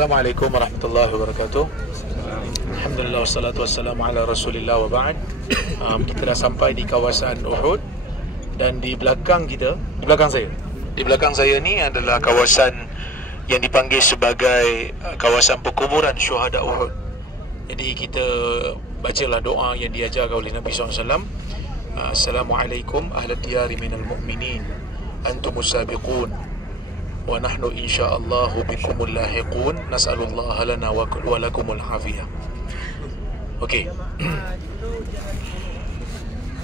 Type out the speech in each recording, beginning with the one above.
Assalamualaikum warahmatullahi wabarakatuh. Alhamdulillah wassalatu wassalamu ala Rasulillah wa ba'd. Kita dah sampai di kawasan Uhud dan di belakang saya ni adalah kawasan yang dipanggil sebagai kawasan perkuburan syuhada Uhud. Jadi kita bacalah doa yang diajarkan oleh Nabi SAW. Assalamualaikum ahla diyari minal mu'minin antumus sabiqun wa nahnu insyaallahu bikumul lahiqun nas'alullaha lana wa lakumul hafiyah. Okey.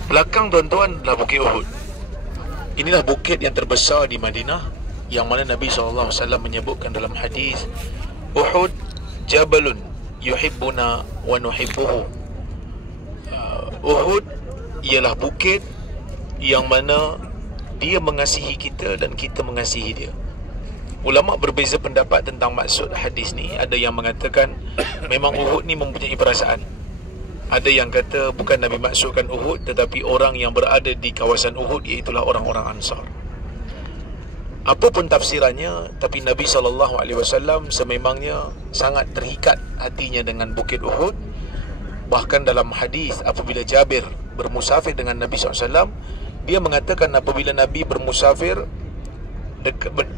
Belakang tuan-tuan adalah Bukit Uhud. Inilah bukit yang terbesar di Madinah, yang mana Nabi SAW menyebutkan dalam hadis, Uhud jabalun yuhibbuna wa nuhibbuhu. Uhud ialah bukit yang mana dia mengasihi kita dan kita mengasihi dia. Ulama berbeza pendapat tentang maksud hadis ni. Ada yang mengatakan memang Uhud ni mempunyai perasaan. Ada yang kata bukan Nabi maksudkan Uhud, tetapi orang yang berada di kawasan Uhud, iaitulah orang-orang Ansar. Apapun tafsirannya, tapi Nabi SAW sememangnya sangat terikat hatinya dengan Bukit Uhud. Bahkan dalam hadis, apabila Jabir bermusafir dengan Nabi SAW, dia mengatakan apabila Nabi bermusafir,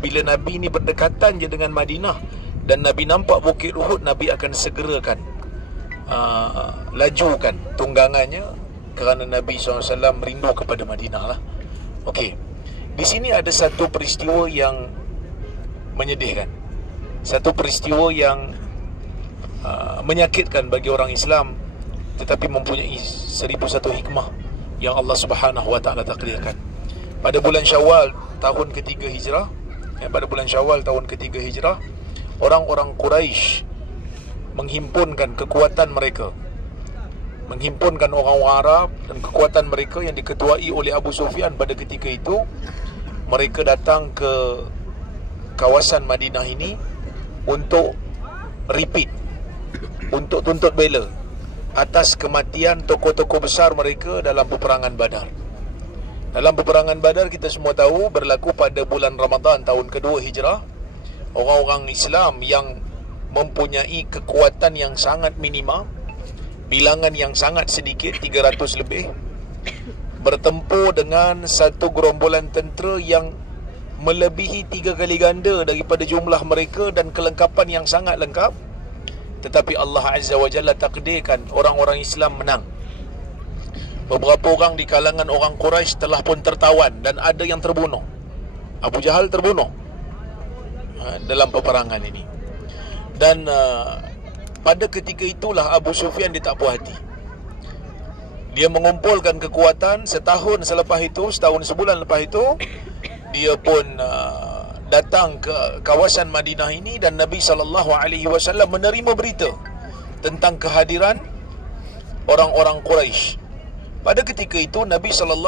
bila Nabi ni berdekatan je dengan Madinah dan Nabi nampak Bukit Uhud, Nabi akan segerakan lajukan tunggangannya, kerana Nabi SAW rindu kepada Madinah lah. Okey, di sini ada satu peristiwa yang menyedihkan, satu peristiwa yang menyakitkan bagi orang Islam, tetapi mempunyai 1001 hikmah yang Allah Subhanahu Wa Taala takdirkan. Pada bulan Syawal tahun ketiga Hijrah, orang-orang Quraisy menghimpunkan kekuatan mereka, menghimpunkan orang-orang Arab dan kekuatan mereka yang diketuai oleh Abu Sufyan pada ketika itu. Mereka datang ke kawasan Madinah ini untuk repeat, untuk tuntut bela atas kematian tokoh-tokoh besar mereka dalam peperangan Badar. Dalam peperangan Badar, kita semua tahu, berlaku pada bulan Ramadan tahun kedua Hijrah. Orang-orang Islam yang mempunyai kekuatan yang sangat minima, bilangan yang sangat sedikit, 300 lebih, bertempur dengan satu gerombolan tentera yang melebihi 3 kali ganda daripada jumlah mereka dan kelengkapan yang sangat lengkap. Tetapi Allah Azza wa Jalla takdirkan orang-orang Islam menang. Beberapa orang di kalangan orang Quraisy telah pun tertawan dan ada yang terbunuh. Abu Jahal terbunuh dalam peperangan ini. Dan pada ketika itulah Abu Sufyan dia tak puas hati. Dia mengumpulkan kekuatan. Setahun sebulan lepas itu, dia pun datang ke kawasan Madinah ini, dan Nabi SAW menerima berita tentang kehadiran orang-orang Quraisy. Pada ketika itu Nabi SAW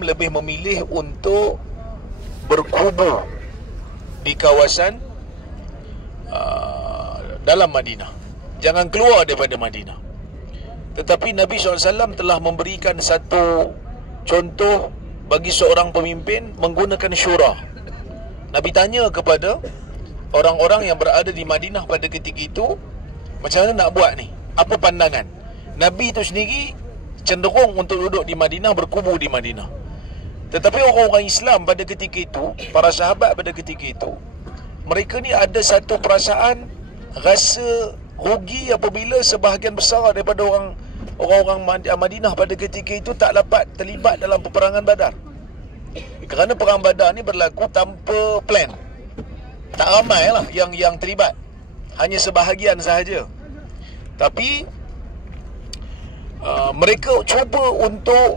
lebih memilih untuk berkubur di kawasan dalam Madinah, jangan keluar daripada Madinah. Tetapi Nabi SAW telah memberikan satu contoh bagi seorang pemimpin menggunakan syura. Nabi tanya kepada orang-orang yang berada di Madinah pada ketika itu, macam mana nak buat ni? Apa pandangan? Nabi itu sendiri cenderung untuk duduk di Madinah, berkubur di Madinah. Tetapi orang-orang Islam pada ketika itu, para sahabat pada ketika itu, mereka ni ada satu perasaan rasa rugi apabila sebahagian besar daripada orang-orang Madinah pada ketika itu tak dapat terlibat dalam peperangan Badar. Kerana perang Badar ni berlaku tanpa plan. Tak ramai lah yang terlibat, hanya sebahagian sahaja. Tapi mereka cuba untuk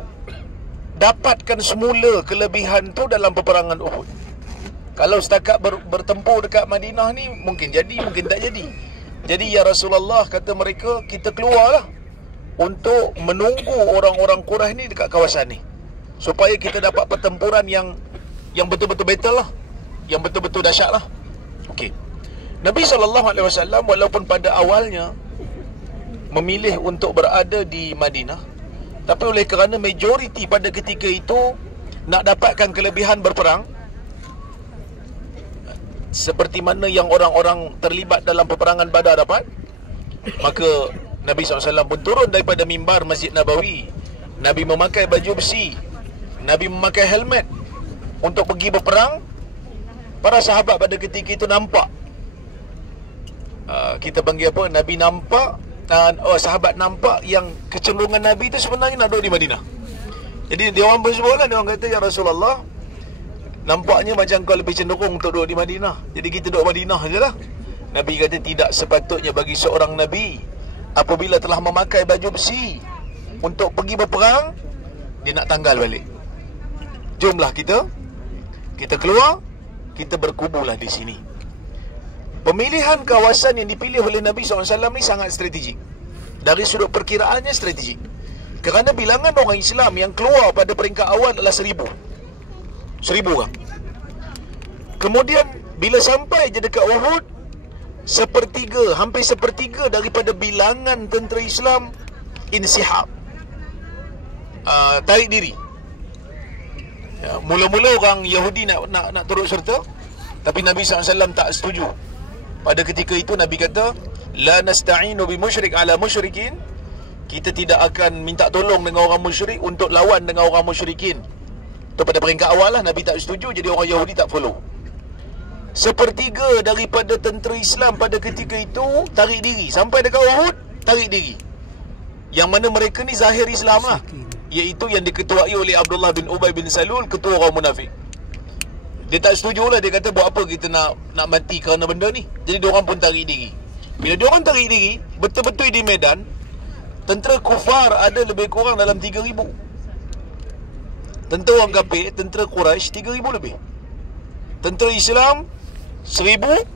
dapatkan semula kelebihan tu dalam peperangan Uhud. Kalau setakat bertempur dekat Madinah ni, mungkin jadi, mungkin tak jadi. Jadi ya Rasulullah, kata mereka, kita keluarlah untuk menunggu orang-orang Quraisy ni dekat kawasan ni, supaya kita dapat pertempuran yang betul-betul battle lah, yang betul-betul dahsyat lah. Okey. Nabi SAW walaupun pada awalnya memilih untuk berada di Madinah, tapi oleh kerana majoriti pada ketika itu nak dapatkan kelebihan berperang, seperti mana yang orang-orang terlibat dalam peperangan Badar dapat, maka Nabi SAW pun turun daripada mimbar Masjid Nabawi. Nabi memakai baju besi, Nabi memakai helmet untuk pergi berperang. Para sahabat pada ketika itu nampak, kita panggil apa, Nabi nampak, sahabat nampak yang kecenderungan Nabi itu sebenarnya nak duduk di Madinah. Jadi dia orang pun semua dia orang kata, ya Rasulullah, nampaknya macam kau lebih cenderung untuk duduk di Madinah, jadi kita duduk Madinah je lah. Nabi kata tidak sepatutnya bagi seorang Nabi apabila telah memakai baju besi untuk pergi berperang, dia nak tanggal balik. Jomlah kita keluar, kita berkuburlah di sini. Pemilihan kawasan yang dipilih oleh Nabi SAW ni sangat strategik. Dari sudut perkiraannya strategik. Kerana bilangan orang Islam yang keluar pada peringkat awal adalah 1,000 orang. Kemudian bila sampai je dekat Uhud, hampir sepertiga daripada bilangan tentera Islam insihab, tarik diri. Mula-mula orang Yahudi nak turut serta, tapi Nabi SAW tak setuju. Pada ketika itu Nabi kata, la nasta'inu bi musyrik ala musyrikin, kita tidak akan minta tolong dengan orang musyrik untuk lawan dengan orang musyrikin. Itu pada peringkat awal lah, Nabi tak setuju, jadi orang Yahudi tak follow. Sepertiga daripada tentera Islam pada ketika itu tarik diri. Sampai dekat Uhud, tarik diri. Yang mana mereka ni zahir Islam lah, iaitu yang diketuai oleh Abdullah bin Ubay bin Salul, ketua orang munafik. Dia tak setuju lah, dia kata buat apa kita nak mati kerana benda ni. Jadi diorang pun tarik diri. Bila diorang tarik diri, betul-betul di medan, tentera kufar ada lebih kurang dalam 3,000. Tentera orang kafir, tentera Quraisy 3,000 lebih. Tentera Islam 1,000,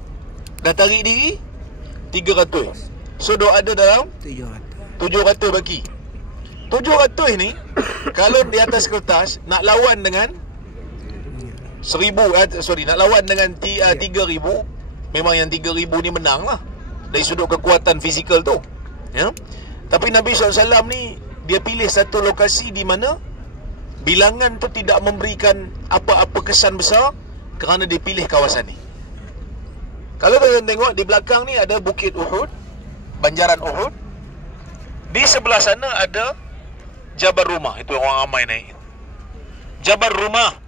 dah tarik diri 300. So dok ada dalam 700 baki. 700 ni kalau di atas kertas nak lawan dengan 1,000, nak lawan dengan 3,000, memang yang 3,000 ni menang lah dari sudut kekuatan fizikal tu, ya. Tapi Nabi SAW ni dia pilih satu lokasi di mana bilangan tu tidak memberikan apa-apa kesan besar, kerana dia pilih kawasan ni. Kalau tuan tengok di belakang ni ada Bukit Uhud, Banjaran Uhud. Di sebelah sana ada Jabal Rumah, itu orang ramai naik. Jabal Rumah,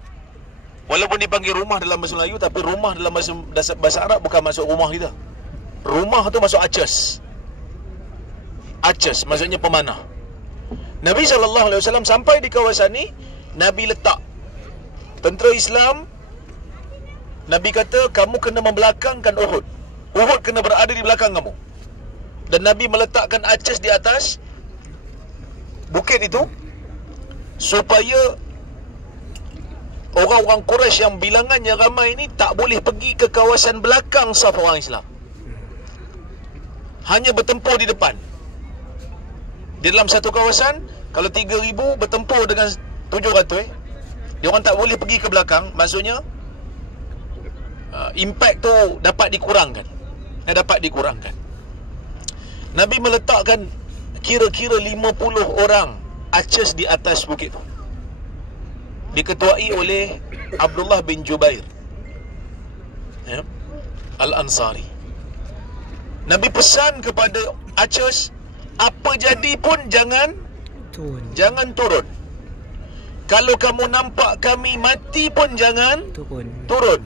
walaupun dipanggil rumah dalam bahasa Melayu, tapi rumah dalam bahasa Arab bukan masuk rumah kita. Rumah tu masuk Aches. Aches maksudnya pemanah. Nabi SAW sampai di kawasan ni, Nabi letak tentera Islam. Nabi kata, kamu kena membelakangkan Uhud. Uhud kena berada di belakang kamu. Dan Nabi meletakkan Aches di atas bukit itu, supaya orang-orang Quraisy yang bilangannya ramai ni tak boleh pergi ke kawasan belakang saf orang Islam, hanya bertempur di depan. Di dalam satu kawasan, kalau 3,000 bertempur dengan 700, dia orang tak boleh pergi ke belakang. Maksudnya impact tu dapat dikurangkan. Nabi meletakkan kira-kira 50 orang Aches di atas bukit tu, diketuai oleh Abdullah bin Jubair, ya, Al-Ansari. Nabi pesan kepada Aches, apa jadi pun jangan turun. Kalau kamu nampak kami mati pun jangan turun.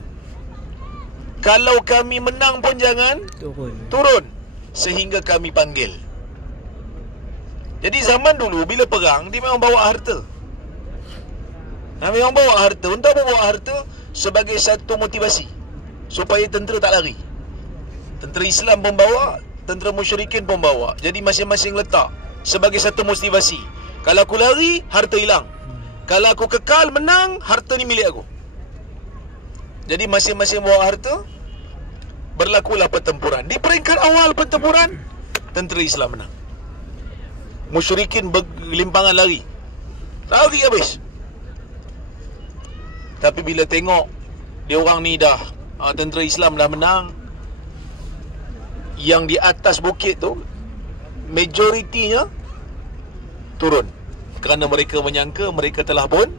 Kalau kami menang pun jangan turun sehingga kami panggil. Jadi zaman dulu bila perang, dia memang bawa harta. Memang bawa harta. Untuk bawa harta sebagai satu motivasi supaya tentera tak lari. Tentera Islam pun bawa, tentera musyrikin pun bawa. Jadi masing-masing letak sebagai satu motivasi. Kalau aku lari, harta hilang. Kalau aku kekal menang, harta ni milik aku. Jadi masing-masing bawa harta. Berlakulah pertempuran. Di peringkat awal pertempuran, tentera Islam menang. Musyrikin bergelimpangan lari habis. Tapi bila tengok dia orang ni dah tentera Islam dah menang, yang di atas bukit tu majoritinya turun, kerana mereka menyangka mereka telah pun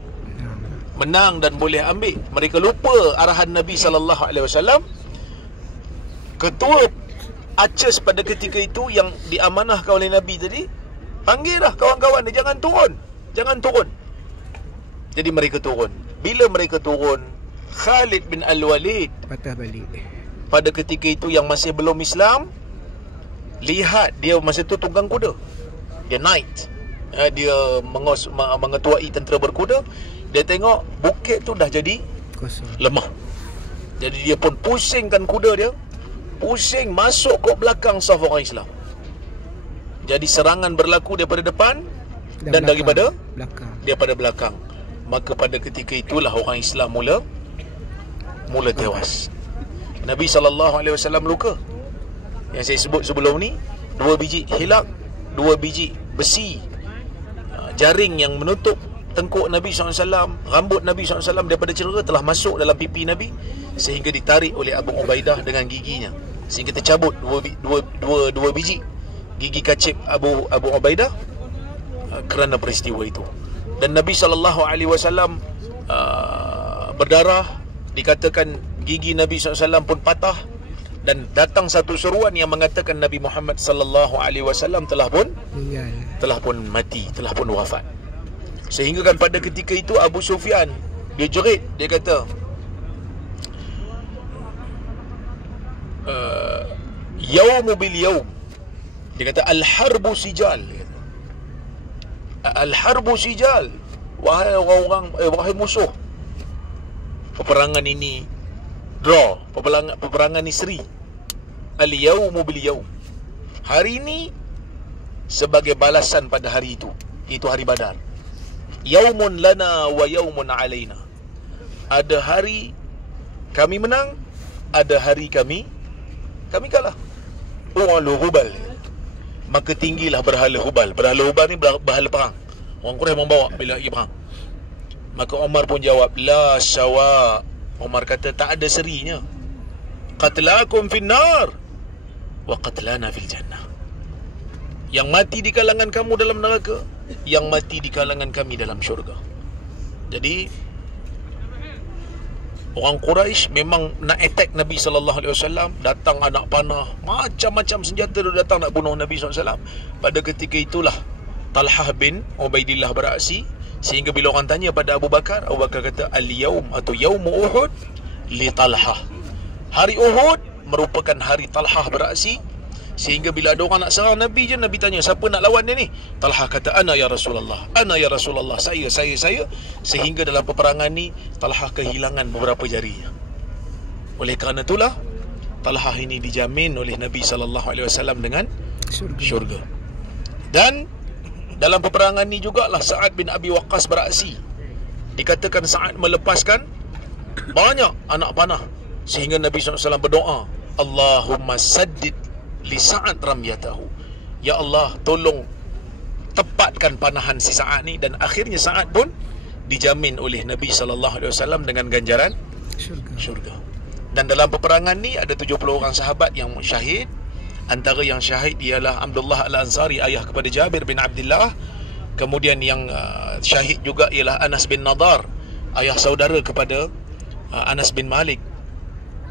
menang dan boleh ambil. Mereka lupa arahan Nabi SAW Ketua Archers pada ketika itu yang diamanahkan oleh Nabi tadi, panggil dah kawan-kawan dia, jangan turun. Jadi mereka turun. Bila mereka turun, Khalid bin Al-Walid patah balik. pada ketika itu yang masih belum Islam, lihat dia masa tu tunggang kuda, dia knight, dia mengetuai tentera berkuda. Dia tengok bukit tu dah jadi Kosong. lemah. Jadi dia pun pusingkan kuda dia, pusing masuk ke belakang saf orang Islam. Jadi serangan berlaku daripada depan dan daripada belakang. Maka pada ketika itulah orang Islam mula tewas. Nabi SAW luka. Yang saya sebut sebelum ni, 2 biji hilak, 2 biji besi, jaring yang menutup tengkuk Nabi SAW, rambut Nabi SAW daripada cedera telah masuk dalam pipi Nabi, sehingga ditarik oleh Abu Ubaidah dengan giginya, sehingga tercabut dua biji gigi kacip Abu Ubaidah kerana peristiwa itu. Dan Nabi SAW berdarah, dikatakan gigi Nabi SAW pun patah, dan datang satu seruan yang mengatakan Nabi Muhammad SAW telah pun mati, telah pun wafat. Sehingga kan pada ketika itu Abu Sufyan dia jerit, dia kata yaumu bil yaum, dia kata al-harbu sijal, al-harbu sijal, wahai orang-orang, wahai musuh, peperangan ini draw, peperangan ni seri. Al-yaumu bil yaum, hari ini sebagai balasan pada hari itu, iaitu hari Badar. Yaumun lana wa yaumun alaina, ada hari kami menang, ada hari kami kalah. U'alu Hubal, maka tinggilah berhala Hubal. Berhala Hubal ni berhala perang, orang Quraisy membawa bila pergi perang. Maka Umar pun jawab, la syawa. Umar kata tak ada serinya. Qatlakum finnar wa qatlana fil jannah. Yang mati di kalangan kamu dalam neraka, yang mati di kalangan kami dalam syurga. Jadi orang Quraisy memang nak attack Nabi SAW. Datang anak panah, macam-macam senjata dia datang nak bunuh Nabi SAW. Pada ketika itulah Talhah bin Ubaidillah beraksi, sehingga bila orang tanya pada Abu Bakar, Abu Bakar kata al-yaum atau yaumu Uhud li Talhah, hari Uhud merupakan hari Talhah beraksi. Sehingga bila ada orang nak serang Nabi je, Nabi tanya, siapa nak lawan dia ni? Talhah kata, ana ya Rasulullah, ana ya Rasulullah, saya. Sehingga dalam peperangan ni Talhah kehilangan beberapa jarinya. Oleh kerana itulah Talhah ini dijamin oleh Nabi SAW dengan syurga. Dan dalam peperangan ni jugalah Sa'ad bin Abi Waqqas beraksi. Dikatakan Sa'ad melepaskan banyak anak panah, sehingga Nabi SAW berdoa, Allahumma saddid li Sa'ad ramyatahu, ya Allah tolong tepatkan panahan si Sa'ad ni. Dan akhirnya Sa'ad pun dijamin oleh Nabi SAW dengan ganjaran syurga. Dan dalam peperangan ni ada 70 orang sahabat yang syahid. Antara yang syahid ialah Abdullah Al-Ansari, ayah kepada Jabir bin Abdullah. Kemudian yang syahid juga ialah Anas bin Nadar, ayah saudara kepada Anas bin Malik,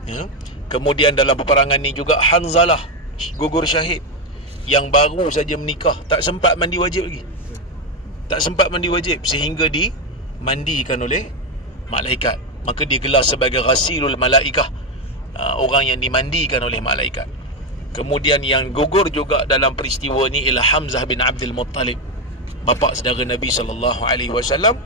ya. Kemudian dalam peperangan ni juga Hanzalah gugur syahid, yang baru saja menikah, tak sempat mandi wajib lagi, sehingga dimandikan oleh malaikat. Maka dia gelar sebagai Ghasilul Malaikah, orang yang dimandikan oleh malaikat. Kemudian yang gugur juga dalam peristiwa ni ialah Hamzah bin Abdul Muttalib, bapa saudara Nabi SAW.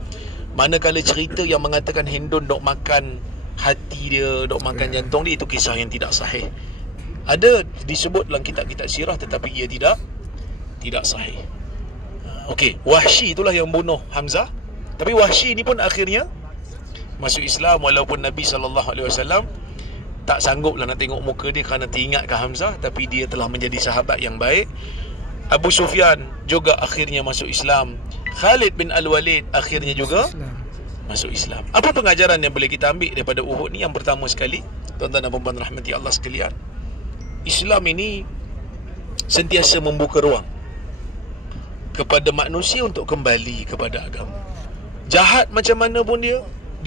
Manakala cerita yang mengatakan Hindun dok makan hati dia, dok makan jantung dia, itu kisah yang tidak sahih. Ada disebut dalam kitab-kitab sirah, tetapi ia tidak sahih. Okey, Wahsy itulah yang bunuh Hamzah. Tapi Wahsy ni pun akhirnya masuk Islam, walaupun Nabi SAW tak sangguplah nak tengok muka dia kerana teringatkan Hamzah, tapi dia telah menjadi sahabat yang baik. Abu Sufyan juga akhirnya masuk Islam. Khalid bin Al-Walid akhirnya juga masuk Islam. Apa pengajaran yang boleh kita ambil daripada Uhud ni? Yang pertama sekali, tuan-tuan dan puan-puan rahmati Allah sekalian, Islam ini sentiasa membuka ruang kepada manusia untuk kembali kepada agama. Jahat macam mana pun dia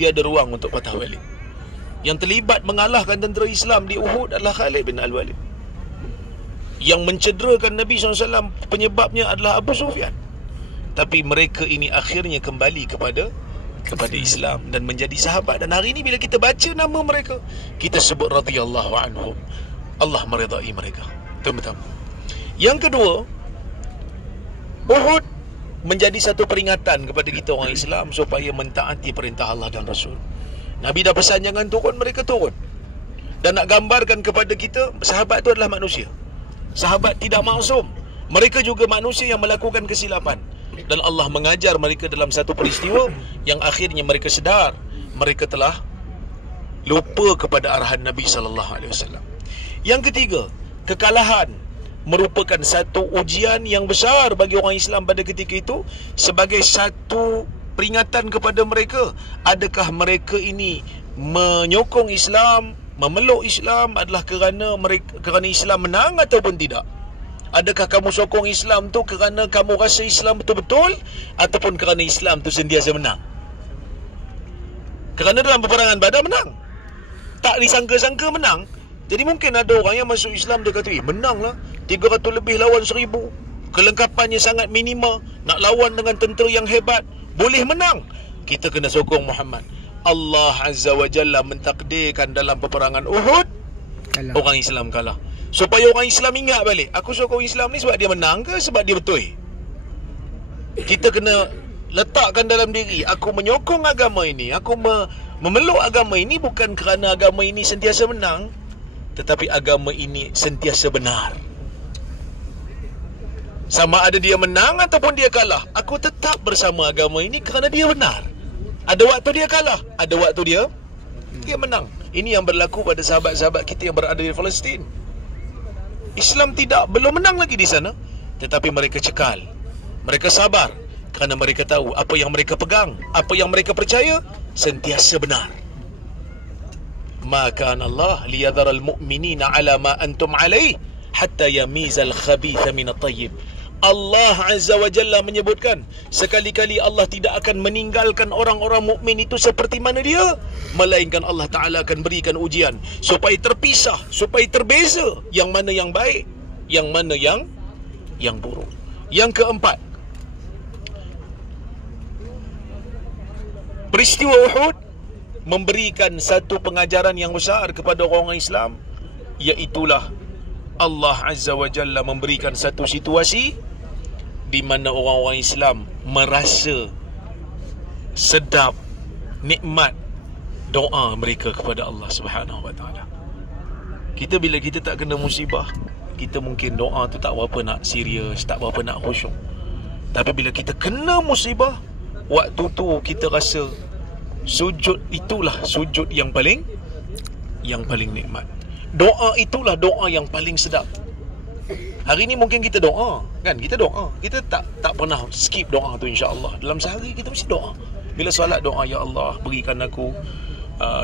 ada ruang untuk patah balik. Yang terlibat mengalahkan tentera Islam di Uhud adalah Khalid bin Al-Walid. Yang mencederakan Nabi SAW penyebabnya adalah Abu Sufyan. Tapi mereka ini akhirnya kembali kepada Islam dan menjadi sahabat. Dan hari ini bila kita baca nama mereka, kita sebut radhiyallahu anhum. Allah meridai mereka. Pertama. Yang kedua, Uhud menjadi satu peringatan kepada kita orang Islam supaya mentaati perintah Allah dan Rasul. Nabi dah pesan jangan turun, mereka turun. Dan nak gambarkan kepada kita, sahabat itu adalah manusia. Sahabat tidak maksum. Mereka juga manusia yang melakukan kesilapan. Dan Allah mengajar mereka dalam satu peristiwa yang akhirnya mereka sedar mereka telah lupa kepada arahan Nabi SAW. Yang ketiga, kekalahan merupakan satu ujian yang besar bagi orang Islam pada ketika itu, sebagai satu peringatan kepada mereka. Adakah mereka ini menyokong Islam, memeluk Islam adalah kerana Islam menang ataupun tidak? Adakah kamu sokong Islam tu kerana kamu rasa Islam betul-betul, ataupun kerana Islam tu sentiasa menang? Kerana dalam peperangan Badar menang, tak disangka-sangka menang. Jadi mungkin ada orang yang masuk Islam, dia kata, menang lah, 300 lebih lawan 1000, kelengkapannya sangat minima, nak lawan dengan tentera yang hebat, boleh menang. Kita kena sokong Muhammad. Allah Azza wa Jalla mentakdirkan dalam peperangan Uhud orang Islam kalah. Supaya orang Islam ingat balik, aku sokong Islam ni sebab dia menang ke sebab dia betul? Kita kena letakkan dalam diri, aku menyokong agama ini, aku memeluk agama ini bukan kerana agama ini sentiasa menang, tetapi agama ini sentiasa benar. Sama ada dia menang ataupun dia kalah, aku tetap bersama agama ini kerana dia benar. Ada waktu dia kalah, ada waktu dia menang. Ini yang berlaku pada sahabat-sahabat kita yang berada di Palestin. Islam belum menang lagi di sana, tetapi mereka cekal, mereka sabar, kerana mereka tahu apa yang mereka pegang, apa yang mereka percaya sentiasa benar. Maka Allah liyadharal mu'minina ala ma antum alaih hatta yamizal khabitha minat tayyib. Allah Azza wa Jalla menyebutkan, sekali-kali Allah tidak akan meninggalkan orang-orang mukmin itu seperti mana dia, melainkan Allah Ta'ala akan berikan ujian supaya terpisah, supaya terbeza yang mana yang baik, yang mana yang buruk. Yang keempat, peristiwa Uhud memberikan satu pengajaran yang besar kepada orang Islam, iaitulah Allah Azza wa Jalla memberikan satu situasi di mana orang-orang Islam merasa sedap nikmat doa mereka kepada Allah Subhanahu wa taala. Kita bila kita tak kena musibah, kita mungkin doa tu tak berapa nak serius, tak berapa nak khusyuk. Tapi bila kita kena musibah, waktu tu kita rasa sujud itulah sujud yang paling nikmat. Doa itulah doa yang paling sedap. Hari ni mungkin kita doa, kan? Kita doa. Kita tak pernah skip doa tu, insya-Allah. Dalam sehari kita mesti doa. Bila solat doa, ya Allah berikan aku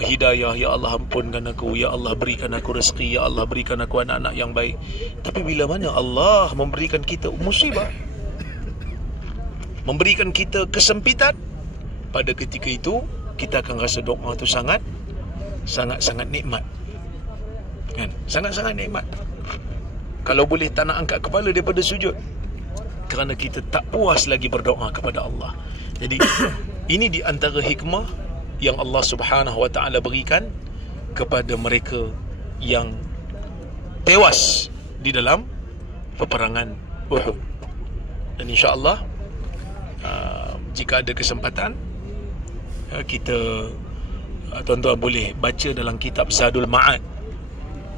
hidayah, ya Allah ampunkan aku, ya Allah berikan aku rezeki, ya Allah berikan aku anak-anak yang baik. Tapi bila mana Allah memberikan kita musibah, memberikan kita kesempitan, pada ketika itu kita akan rasa doa tu sangat nikmat, kan? Sangat-sangat nikmat. Kalau boleh tak nak angkat kepala daripada sujud, kerana kita tak puas lagi berdoa kepada Allah. Jadi ini di antara hikmah yang Allah Subhanahu wa taala berikan kepada mereka yang tewas di dalam peperangan Uhud. Dan insya-Allah jika ada kesempatan, kita tuan-tuan boleh baca dalam kitab Zadul Ma'ad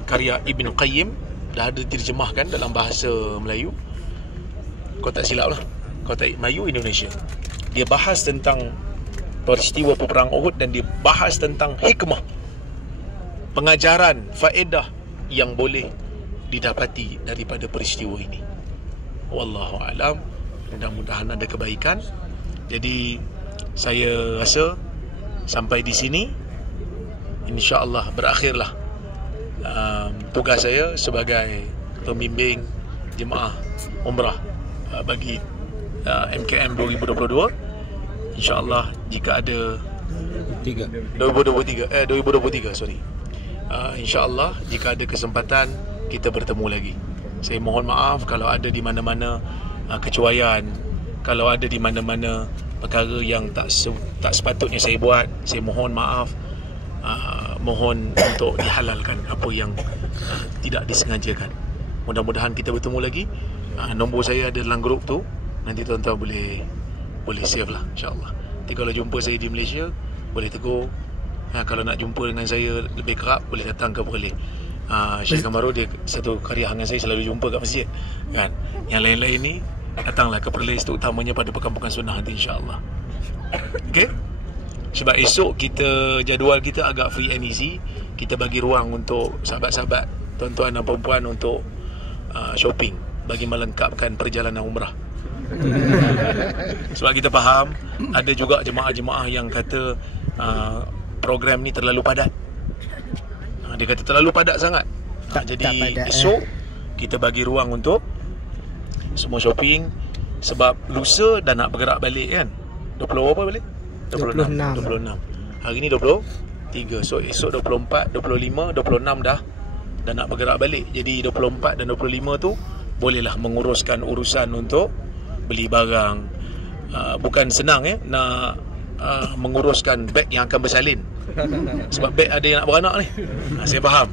karya Ibn Qayyim, dah ada diterjemahkan dalam bahasa Melayu. Kau tak silap lah, kau tak Melayu Indonesia. Dia bahas tentang peristiwa peperangan Uhud dan dia bahas tentang hikmah, pengajaran, faedah yang boleh didapati daripada peristiwa ini. Wallahu alam. Mudah-mudahan ada kebaikan. Jadi saya rasa sampai di sini insya-Allah berakhirlah tugas saya sebagai pembimbing jemaah umrah bagi MKM 2022. InsyaAllah jika ada 2023 sorry. InsyaAllah jika ada kesempatan kita bertemu lagi. Saya mohon maaf kalau ada di mana-mana kecuaian, kalau ada di mana-mana perkara yang tak sepatutnya saya buat. Saya mohon maaf. Mohon untuk dihalalkan apa yang tidak disengajakan. Mudah-mudahan kita bertemu lagi. Nombor saya ada dalam grup tu. Nanti tuan-tuan boleh save lah, insyaAllah. Nanti kalau jumpa saya di Malaysia, boleh tegur. Kalau nak jumpa dengan saya lebih kerap, boleh datang ke Perlis. Syekh Kamaru dia satu karya dengan saya, selalu jumpa kat masjid kan. Yang lain-lain ni datanglah ke Perlis, terutamanya pada pekan-pekan sunnah nanti, insyaAllah. Okay. Sebab esok kita, jadual kita agak free and easy. Kita bagi ruang untuk sahabat-sahabat, tuan-tuan dan perempuan untuk shopping, bagi melengkapkan perjalanan umrah. Sebab kita faham ada juga jemaah-jemaah yang kata program ni terlalu padat. Dia kata terlalu padat sangat. Jadi esok kita bagi ruang untuk semua shopping. Sebab lusa dah nak bergerak balik kan. 20 apa balik? 26. Hari ni 23. So esok 24, 25, 26 dah nak bergerak balik. Jadi 24 dan 25 tu bolehlah menguruskan urusan untuk beli barang. Bukan senang nak menguruskan beg yang akan bersalin. Sebab beg ada yang nak beranak ni. Saya faham.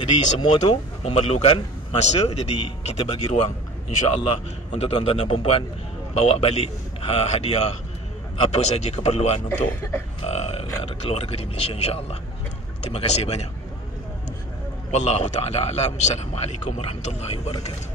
Jadi semua tu memerlukan masa. Jadi kita bagi ruang, insya-Allah, untuk tuan-tuan dan perempuan bawa balik hadiah apa saja keperluan untuk keluarga di Malaysia, insya-Allah. Terima kasih banyak. Wallahu ta'ala alam. Assalamualaikum warahmatullahi wabarakatuh.